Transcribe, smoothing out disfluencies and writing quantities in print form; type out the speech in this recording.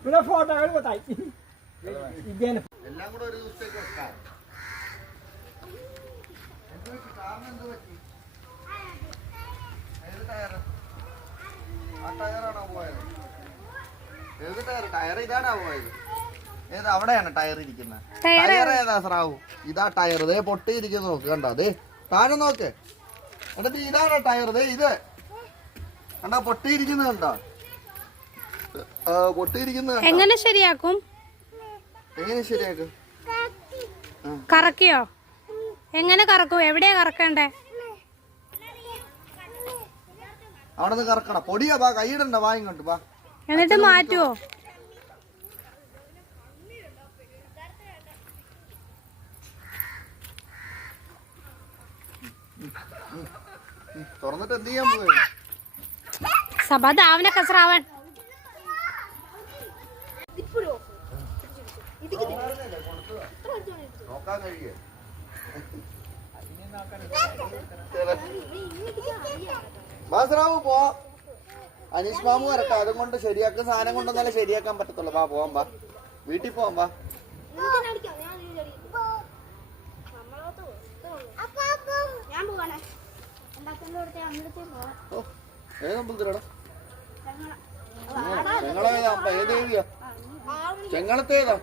ഇവിടെ ഫോട്ടോകൾ എല്ലാം കൂടെ ഒരു ദിവസത്തേക്ക് വെക്കാം. ഏത് ടയർ? ആ ടയറാണോ പോയത്? ഏത് ടയർ? ടയർ ഇതാണോ പോയത്? ഏത് അവിടെയാണ് ടയർ ഇരിക്കുന്നത്? ടയർ ഏതാ സ്രാവു? ഇതാ ടയർ. ദേ പൊട്ടിയിരിക്കുന്നു നോക്ക്, കണ്ടോ? ദേ താഴെ നോക്ക്. എന്നിട്ട് ഇതാണോ ടയർ? ദേ ഇത് കണ്ടോ പൊട്ടിയിരിക്കുന്നത്? കണ്ടോ പൊട്ടിയിരിക്കുന്നത്? എങ്ങനെ ശരിയാക്കും? എങ്ങനെ ശരിയാക്കും? കറക്കിയോ? എങ്ങനെ കറക്കും? എവിടെയാ കറക്കണ്ടേ? അവിടെ നിന്ന് കറക്കണം. പൊടിയാ, വാ കൈയിടണ്ട, വാ ഇങ്ങോട്ട് വാ. എന്നിട്ട് മാറ്റുവോ? തുറന്നിട്ട് എന്ത് ചെയ്യാൻ പോയി? സബാദാവനെ കസറാവൻ. നോക്കാൻ കഴിയേ? ബാസറാവ് പോ. അനീഷ് മാമു വരട്ടെ, അതും കൊണ്ട് ശരിയാക്കുന്ന സാധനം കൊണ്ടൊന്നല്ലേ ശരിയാക്കാൻ പറ്റത്തുള്ളൂ. വാ പോവാം, വാ വീട്ടിൽ പോവാം, വാ. ഏതമ്പലത്തിലാടാ? ചെങ്ങളേതാ? ഏത് ഏരിയ? ചെങ്ങളത്തേതാ?